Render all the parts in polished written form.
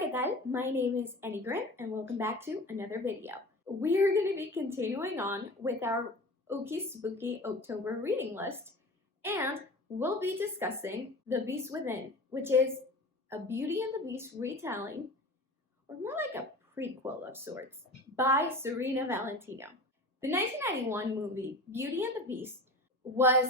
¿qué tal? My name is Enigrim and welcome back to another video. We're going to be continuing on with our Ookie Spooky October reading list, and we'll be discussing The Beast Within, which is a Beauty and the Beast retelling, or more like a prequel of sorts, by Serena Valentino. The 1991 movie Beauty and the Beast was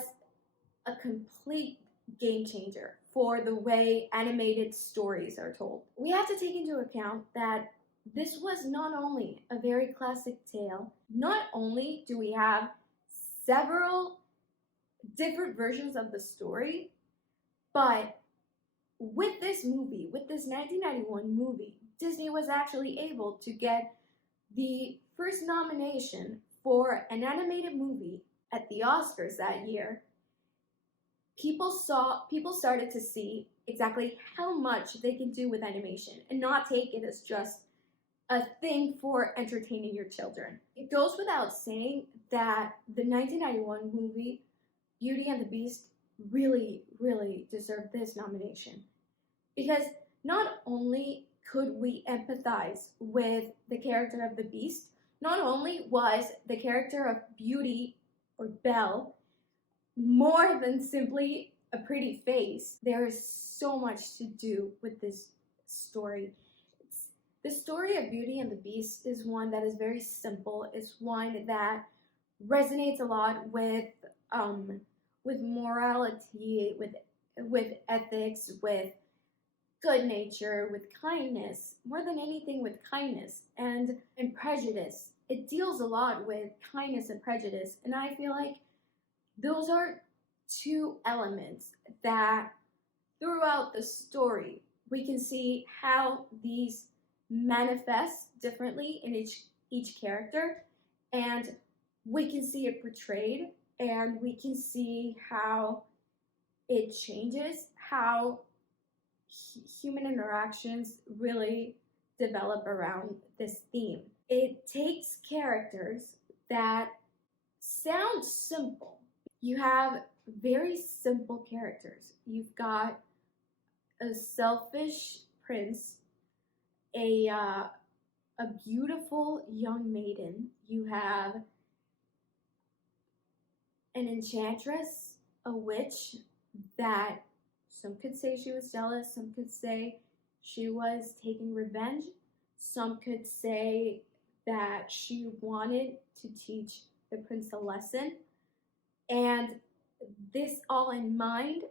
a complete game changer for the way animated stories are told. We have to take into account that this was not only a very classic tale, not only do we have several different versions of the story, but with this movie, with this 1991 movie, Disney was actually able to get the first nomination for an animated movie at the Oscars that year. People started to see exactly how much they can do with animation and not take it as just a thing for entertaining your children. It goes without saying that the 1991 movie Beauty and the Beast really, really deserved this nomination, because not only could we empathize with the character of the Beast, not only was the character of Beauty or Belle more than simply a pretty face, there is so much to do with this story. The story of Beauty and the Beast is one that is very simple. It's one that resonates a lot with morality, with ethics, with good nature, with kindness, more than anything with kindness and prejudice. It deals a lot with kindness and prejudice, and I feel like those are two elements that throughout the story we can see how these manifest differently in each character, and we can see it portrayed, and we can see how it changes, how human interactions really develop around this theme. It takes characters that sound simple. You have very simple characters. You've got a selfish prince, a beautiful young maiden. You have an enchantress, a witch that some could say she was jealous, some could say she was taking revenge, some could say that she wanted to teach the prince a lesson. And this all in mind,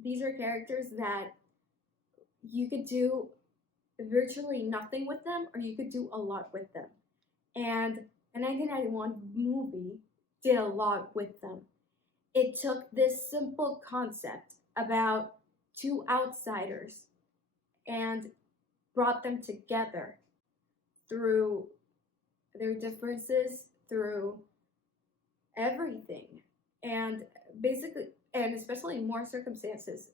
these are characters that you could do virtually nothing with them, or you could do a lot with them. And the 1991 movie did a lot with them. It took this simple concept about two outsiders and brought them together through their differences, through everything, and basically, and especially in more circumstances,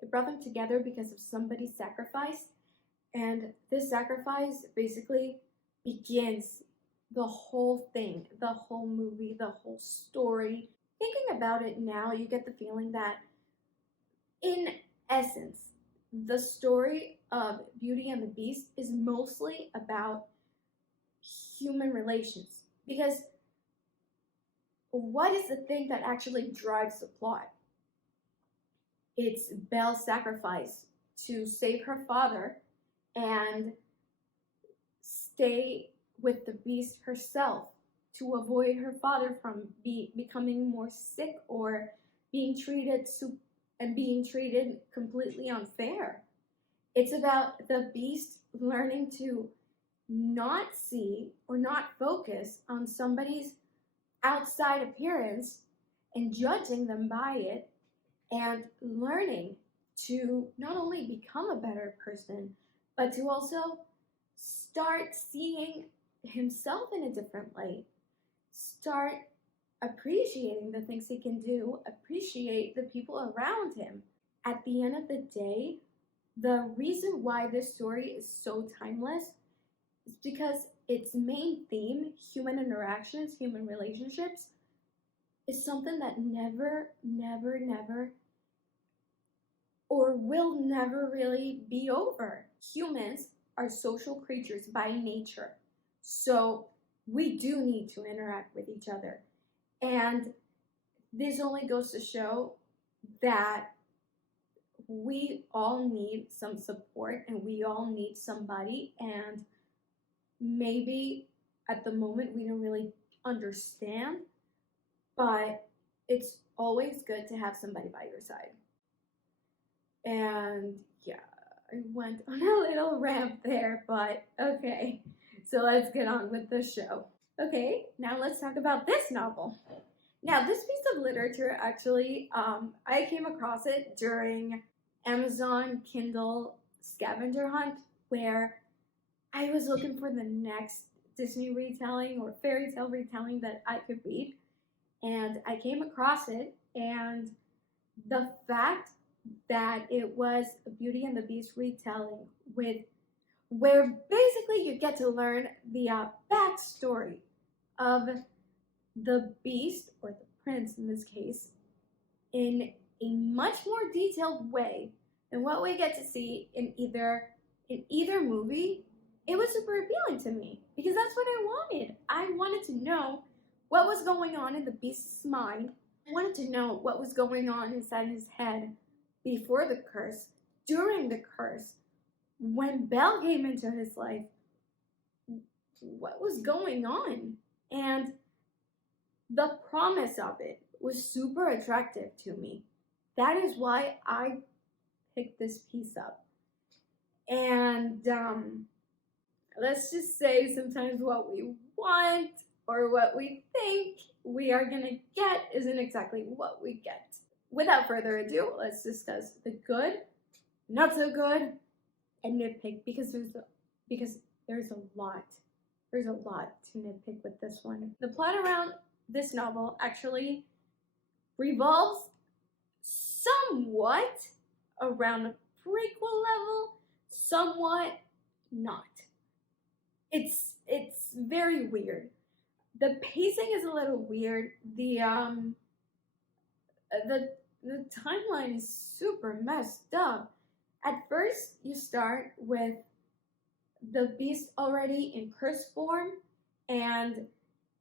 it brought them together because of somebody's sacrifice, and this sacrifice basically begins the whole thing, the whole movie, the whole story. Thinking about it now, you get the feeling that, in essence, the story of Beauty and the Beast is mostly about human relations, because what is the thing that actually drives the plot? It's Belle's sacrifice to save her father and stay with the Beast herself to avoid her father from becoming more sick or being treated completely unfair. It's about the Beast learning to not see or not focus on somebody's outside appearance and judging them by it, and learning to not only become a better person, but to also start seeing himself in a different light, start appreciating the things he can do, appreciate the people around him. At the end of the day, the reason why this story is so timeless is because its main theme, human interactions, human relationships, is something that never or will never really be over. Humans are social creatures by nature, so we do need to interact with each other. And this only goes to show that we all need some support and we all need somebody, and maybe at the moment we don't really understand, but it's always good to have somebody by your side. And yeah, I went on a little rant there, but okay, so let's get on with the show. Okay, now let's talk about this novel. Now, this piece of literature actually, I came across it during Amazon Kindle scavenger hunt, where I was looking for the next Disney retelling or fairy tale retelling that I could read, and I came across it, and the fact that it was a Beauty and the Beast retelling where basically you get to learn the backstory of the Beast, or the Prince in this case, in a much more detailed way than what we get to see in either movie. It was super appealing to me because that's what I wanted. I wanted to know what was going on in the Beast's mind. I wanted to know what was going on inside his head before the curse, during the curse, when Belle came into his life. What was going on? And the promise of it was super attractive to me. That is why I picked this piece up. And let's just say sometimes what we want or what we think we are going to get isn't exactly what we get. Without further ado, let's discuss the good, not so good, and nitpick, because there's a lot. There's a lot to nitpick with this one. The plot around this novel actually revolves somewhat around a prequel level, somewhat not. It's very weird. The pacing is a little weird. The timeline is super messed up. At first, you start with the Beast already in curse form, and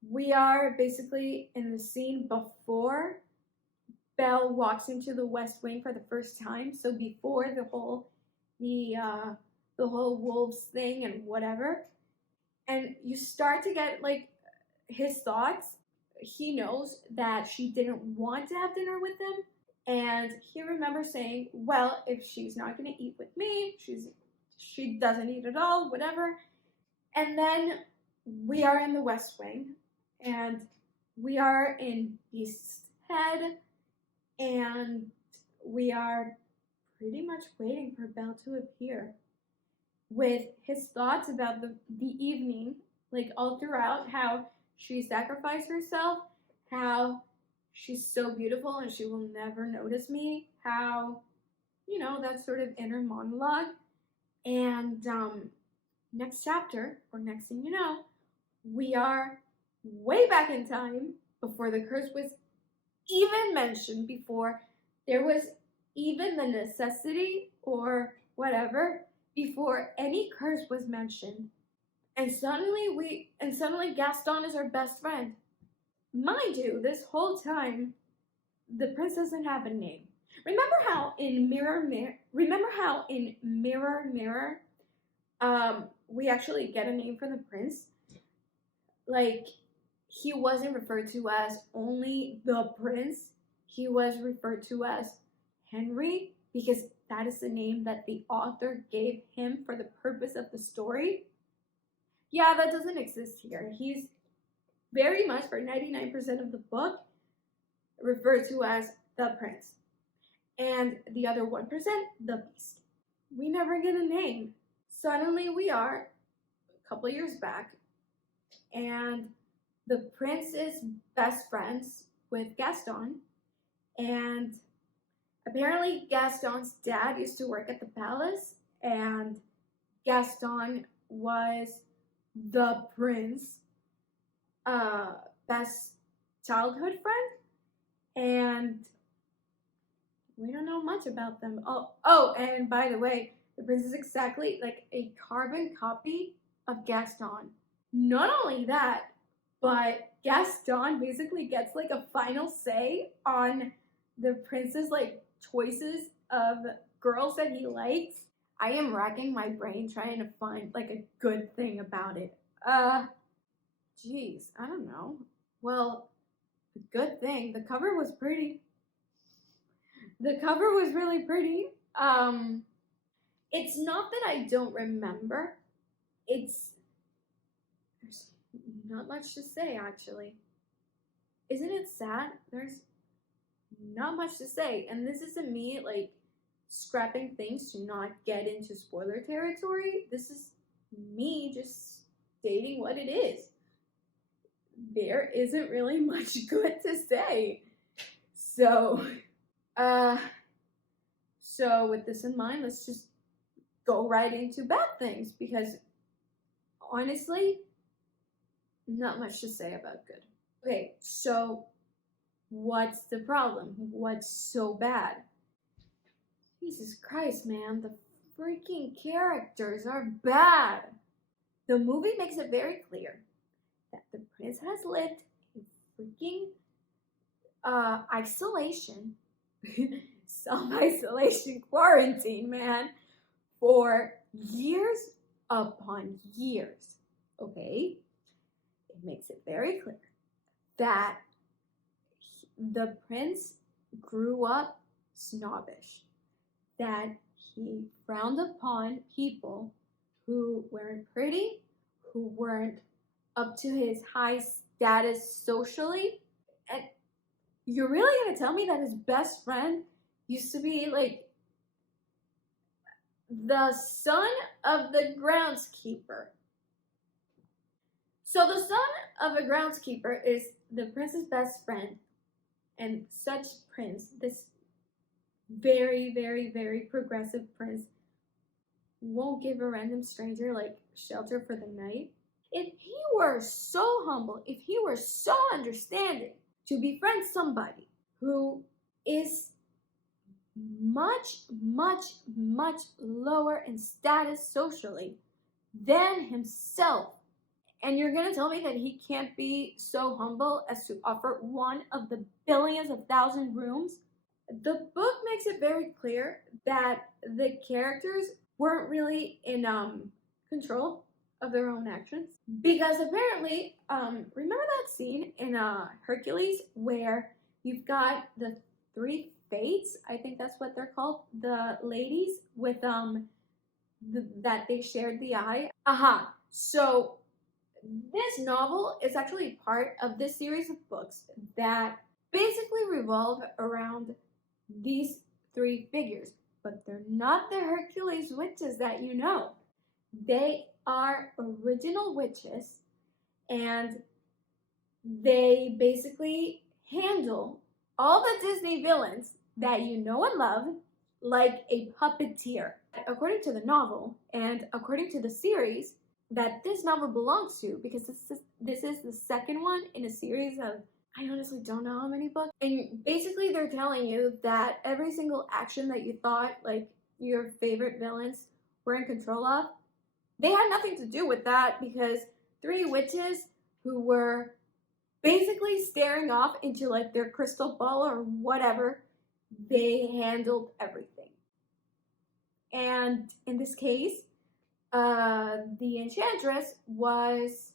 we are basically in the scene before Belle walks into the West Wing for the first time. So before the whole wolves thing and whatever, and you start to get like his thoughts. He knows that she didn't want to have dinner with him, and he remembers saying, well, if she's not going to eat with me, she doesn't eat at all, whatever. And then we are in the West Wing, and we are in Beast's head, and we are pretty much waiting for Belle to appear with his thoughts about the evening, like all throughout, how she sacrificed herself, how she's so beautiful and she will never notice me, how, that sort of inner monologue. And next chapter, or next thing you know, we are way back in time, before the curse was even mentioned, before there was even the necessity or whatever, before any curse was mentioned. And suddenly Gaston is our best friend. Mind you, this whole time, the prince doesn't have a name. Remember how in Mirror Mirror, we actually get a name for the prince? Like, he wasn't referred to as only the prince. He was referred to as Henry, because that is the name that the author gave him for the purpose of the story. Yeah, that doesn't exist here. He's very much, for 99% of the book, referred to as the prince. And the other 1%, the beast. We never get a name. Suddenly we are a couple years back, and the prince is best friends with Gaston, and apparently Gaston's dad used to work at the palace, and Gaston was the prince's best childhood friend, and we don't know much about them. Oh, and by the way, the prince is exactly like a carbon copy of Gaston. Not only that, but Gaston basically gets like a final say on the prince's like choices of girls that he likes. I am racking my brain trying to find like a good thing about it. Geez, I don't know. Well, good thing the cover was pretty. The cover was really pretty. It's not that I don't remember. There's not much to say actually. Isn't it sad? There's not much to say, and this isn't me like scrapping things to not get into spoiler territory. This is me just stating what it is. There isn't really much good to say. So with this in mind, let's just go right into bad things, because honestly, not much to say about good. Okay, so what's the problem? What's so bad? Jesus Christ, man, the freaking characters are bad. The movie makes it very clear that the prince has lived in freaking isolation, self-isolation, quarantine, man, for years upon years, okay? It makes it very clear that the prince grew up snobbish, that he frowned upon people who weren't pretty, who weren't up to his high status socially. And you're really gonna tell me that his best friend used to be like the son of the groundskeeper? So the son of a groundskeeper is the prince's best friend, and such prince, this very, very, very progressive prince, won't give a random stranger like shelter for the night. If he were so humble, if he were so understanding to befriend somebody who is much, much, much lower in status socially than himself, and you're gonna tell me that he can't be so humble as to offer one of the billions of thousand rooms? The book makes it very clear that the characters weren't really in control of their own actions, because apparently, remember that scene in Hercules where you've got the three fates? I think that's what they're called, the ladies with that they shared the eye. So this novel is actually part of this series of books that basically revolve around these three figures, but they're not the Hercules witches that you know. They are original witches, and they basically handle all the Disney villains that you know and love like a puppeteer. According to the novel, and according to the series that this novel belongs to, because this is the second one in a series of, I honestly don't know how many books. And basically they're telling you that every single action that you thought like your favorite villains were in control of, they had nothing to do with that, because three witches who were basically staring off into like their crystal ball or whatever, they handled everything. And in this case, the enchantress was,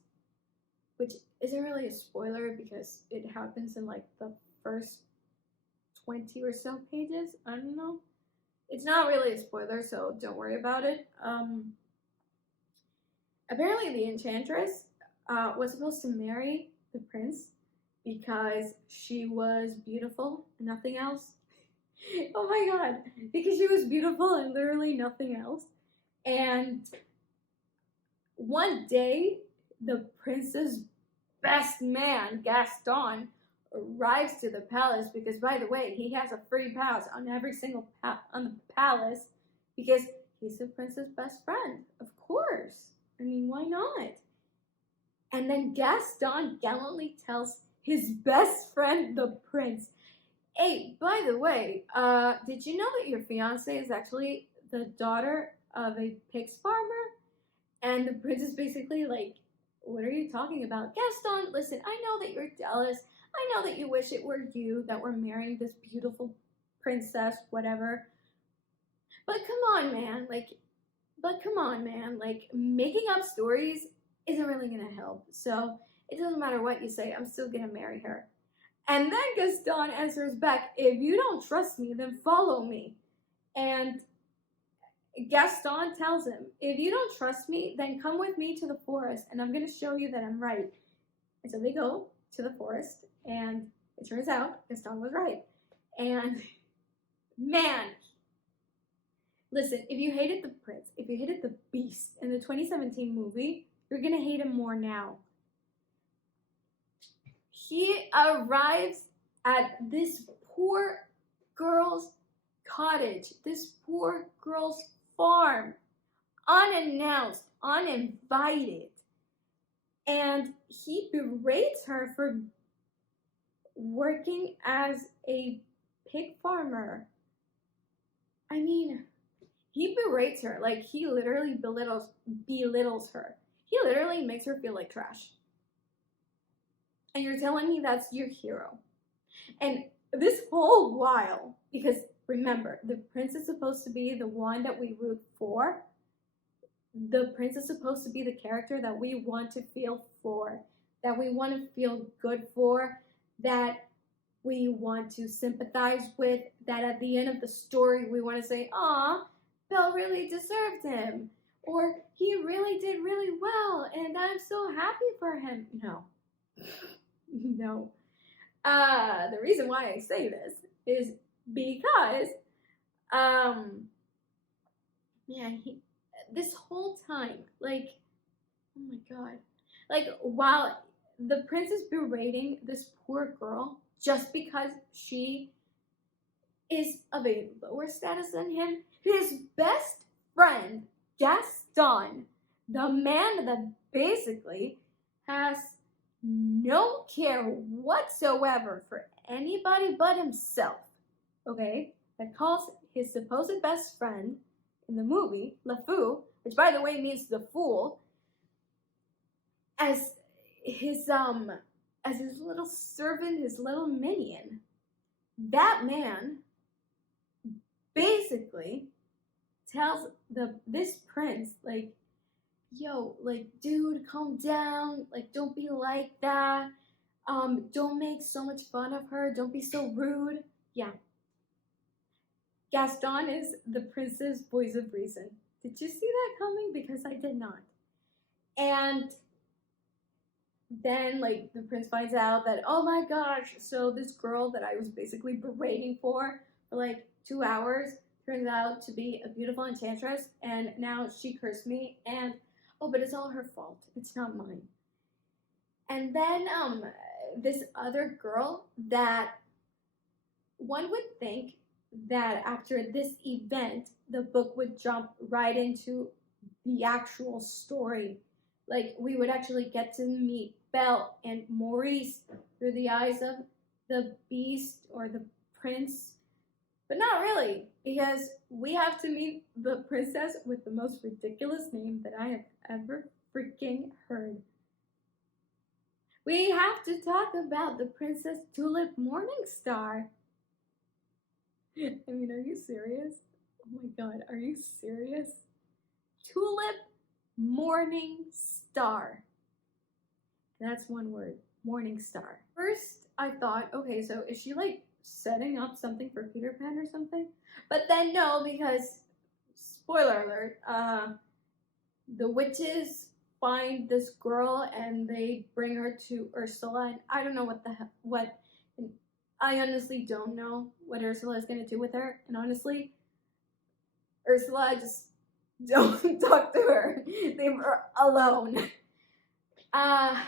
which isn't really a spoiler because it happens in like the first 20 or so pages. I don't know. It's not really a spoiler, so don't worry about it. Apparently the enchantress was supposed to marry the prince because she was beautiful and nothing else. Oh my god, because she was beautiful and literally nothing else. And one day, the prince's best man, Gaston, arrives to the palace because, by the way, he has a free pass on every single on the palace because he's the prince's best friend. Of course. I mean, why not? And then Gaston gallantly tells his best friend, the prince, Hey, by the way, did you know that your fiance is actually the daughter of a pig farmer? And the prince is basically like, what are you talking about? Gaston, listen, I know that you're jealous. I know that you wish it were you that were marrying this beautiful princess, whatever. But come on, man. Like, making up stories isn't really gonna help. So it doesn't matter what you say, I'm still gonna marry her. And then Gaston answers back, if you don't trust me, then follow me. And Gaston tells him, if you don't trust me, then come with me to the forest and I'm going to show you that I'm right. And so they go to the forest, and it turns out Gaston was right. And man, listen, if you hated the prince, if you hated the beast in the 2017 movie, you're going to hate him more now. He arrives at this poor girl's cottage, this poor girl's farm, unannounced, uninvited, and he berates her for working as a pig farmer. I mean, he berates her, like he literally belittles her. He literally makes her feel like trash. And you're telling me that's your hero. And this whole while, because remember, the prince is supposed to be the one that we root for. The prince is supposed to be the character that we want to feel for, that we want to feel good for, that we want to sympathize with, that at the end of the story we want to say, aw, Belle really deserved him, or he really did really well, and I'm so happy for him. No. No. The reason why I say this is because, this whole time, like, oh my god, like, while the prince is berating this poor girl just because she is of a lower status than him, his best friend, Gaston, the man that basically has no care whatsoever for anybody but himself, okay, that calls his supposed best friend in the movie, LeFou, which by the way means the fool, as his little servant, his little minion. That man basically tells this prince, like, yo, like, dude, calm down, like, don't be like that, don't make so much fun of her, don't be so rude. Yeah, Gaston is the prince's voice of reason. Did you see that coming? Because I did not. And then, like, the prince finds out that, oh my gosh, so this girl that I was basically berating for like 2 hours turns out to be a beautiful enchantress, and now she cursed me, and oh, but it's all her fault. It's not mine. And then this other girl that one would think that after this event, the book would jump right into the actual story. Like, we would actually get to meet Belle and Maurice through the eyes of the beast or the prince. But not really, because we have to meet the princess with the most ridiculous name that I have ever freaking heard. We have to talk about the Princess Tulip Morningstar. I mean, are you serious? Oh my god, are you serious? Tulip Morningstar. That's one word, Morningstar. First, I thought, okay, so is she like setting up something for Peter Pan or something? But then no, because, spoiler alert, the witches find this girl and they bring her to Ursula, and I don't know what I honestly don't know what Ursula is going to do with her, and honestly, Ursula, just don't talk to her. Leave her alone. And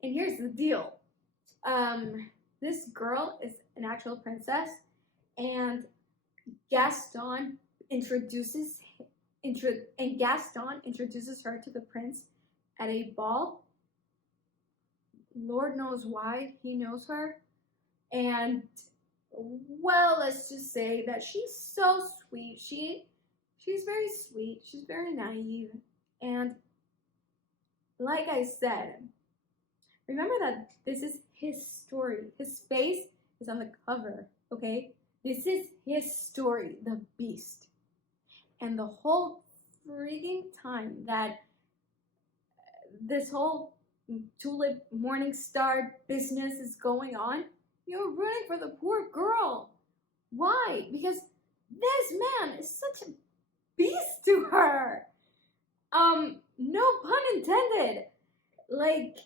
here's the deal. This girl is an actual princess, and Gaston introduces her to the prince at a ball. Lord knows why he knows her, And well, let's just say that she's so sweet. She's very sweet. She's very naive. And like I said, remember that this is his story. His face is on the cover, okay? This is his story, the Beast. And the whole freaking time that this whole Tulip Morningstar business is going on, you're rooting for the poor girl. Why? Because this man is such a beast to her. No pun intended. Like,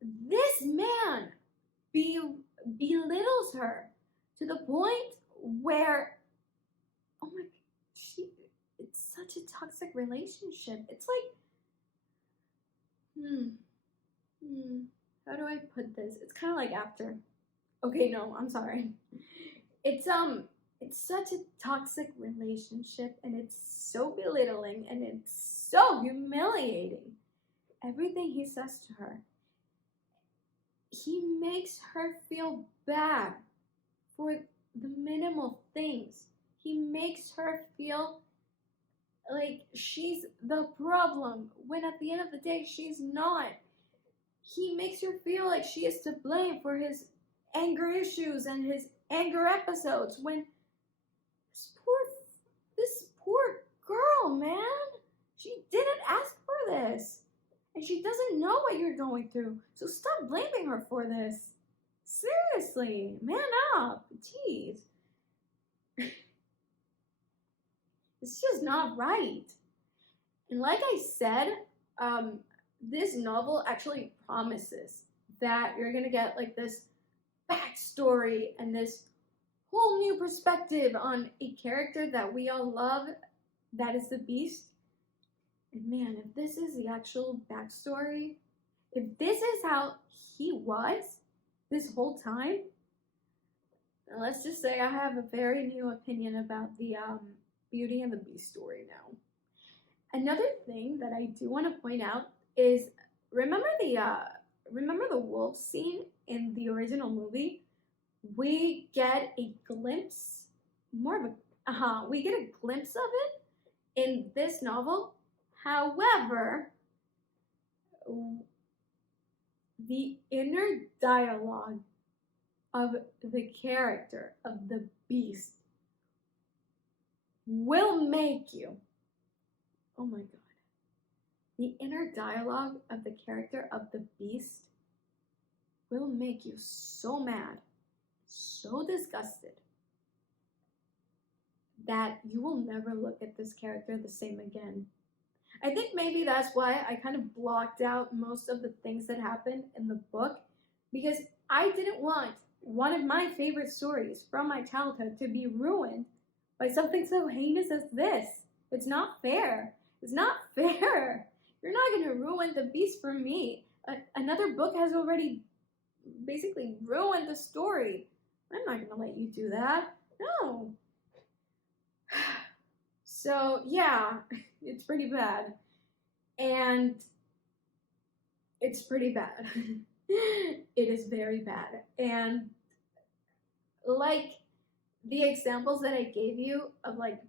this man belittles her to the point where, oh my, it's such a toxic relationship. It's like, how do I put this? It's kind of like after. Okay, no, I'm sorry. It's such a toxic relationship, and it's so belittling, and it's so humiliating. Everything he says to her, he makes her feel bad for the minimal things. He makes her feel like she's the problem, when at the end of the day, she's not. He makes her feel like she is to blame for his anger issues and his anger episodes, when this poor girl, man, she didn't ask for this. And she doesn't know what you're going through. So stop blaming her for this. Seriously, man up. Jeez. It's just not right. And like I said, this novel actually promises that you're going to get like this backstory and this whole new perspective on a character that we all love, that is the Beast. And man, if this is the actual backstory, if this is how he was this whole time, then let's just say I have a very new opinion about the Beauty and the Beast story now. Another thing that I do want to point out is, remember the wolf scene in the original movie? We get a glimpse, we get a glimpse of it in this novel. However, the inner dialogue of the character of the Beast will make you, oh my god, the inner dialogue of the character of the Beast will make you so mad, so disgusted, that you will never look at this character the same again. I think maybe that's why I kind of blocked out most of the things that happened in the book, because I didn't want one of my favorite stories from my childhood to be ruined by something so heinous as this. It's not fair. It's not fair. You're not going to ruin the Beast for me. Another book has already basically ruined the story. I'm not going to let you do that. No. So, yeah, it's pretty bad. And it's pretty bad. It is very bad. And like the examples that I gave you of like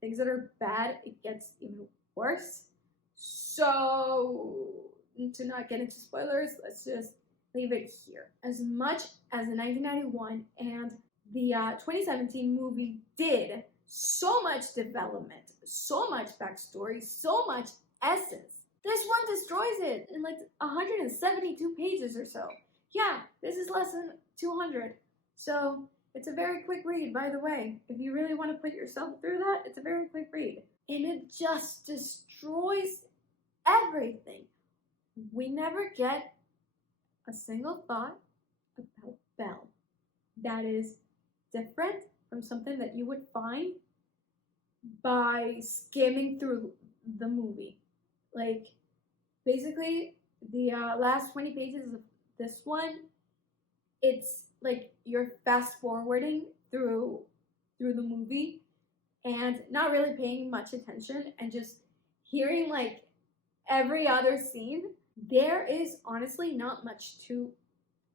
things that are bad, it gets even worse. So, to not get into spoilers, let's just leave it here. As much as the 1991 and the 2017 movie did so much development, so much backstory, so much essence, this one destroys it in like 172 pages or so. Yeah, this is less than 200. So it's a very quick read, by the way. If you really want to put yourself through that, it's a very quick read. And it just destroys everything. We never get a single thought about Belle that is different from something that you would find by skimming through the movie. Like, basically, the last 20 pages of this one, it's like you're fast forwarding through the movie and not really paying much attention and just hearing like every other scene. There is honestly not much to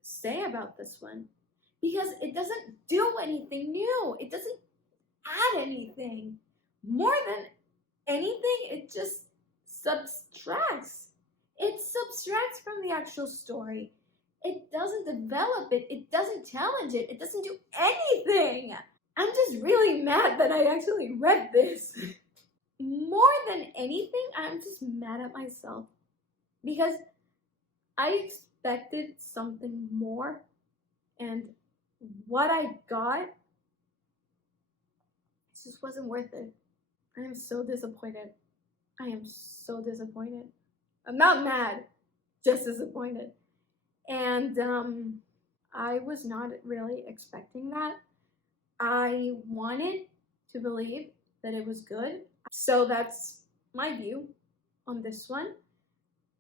say about this one. because it doesn't do anything new. It doesn't add anything. More than anything, it just subtracts. It subtracts from the actual story. It doesn't develop it. It doesn't challenge it. It doesn't do anything. I'm just really mad that I actually read this. More than anything, I'm just mad at myself because I expected something more, and what I got just wasn't worth it. I am so disappointed. I am so disappointed. I'm not mad, just disappointed. And I was not really expecting that. I wanted to believe that it was good. So that's my view on this one.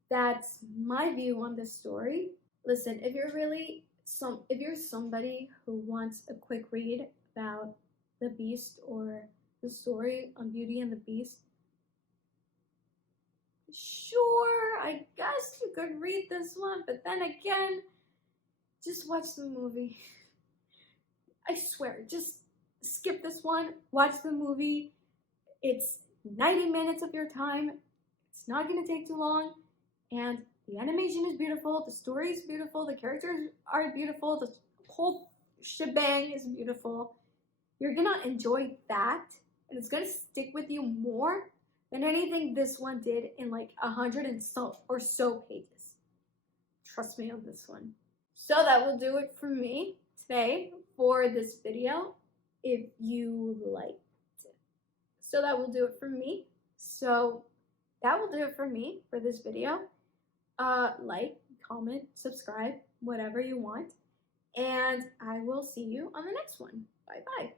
That's my view on this story. Listen, if you're somebody who wants a quick read about the Beast or the story on Beauty and the Beast, sure, I guess you could read this one, but then again, just watch the movie. I swear, just skip this one, watch the movie. It's 90 minutes of your time. It's not going to take too long. And the animation is beautiful. The story is beautiful. The characters are beautiful. The whole shebang is beautiful. You're going to enjoy that. And it's going to stick with you more than anything this one did in like 100 and so pages. Trust me on this one. So that will do it for me today for this video, if you liked it. So that will do it for me. So that will do it for me for this video. Like, comment, subscribe, whatever you want. And I will see you on the next one. Bye-bye.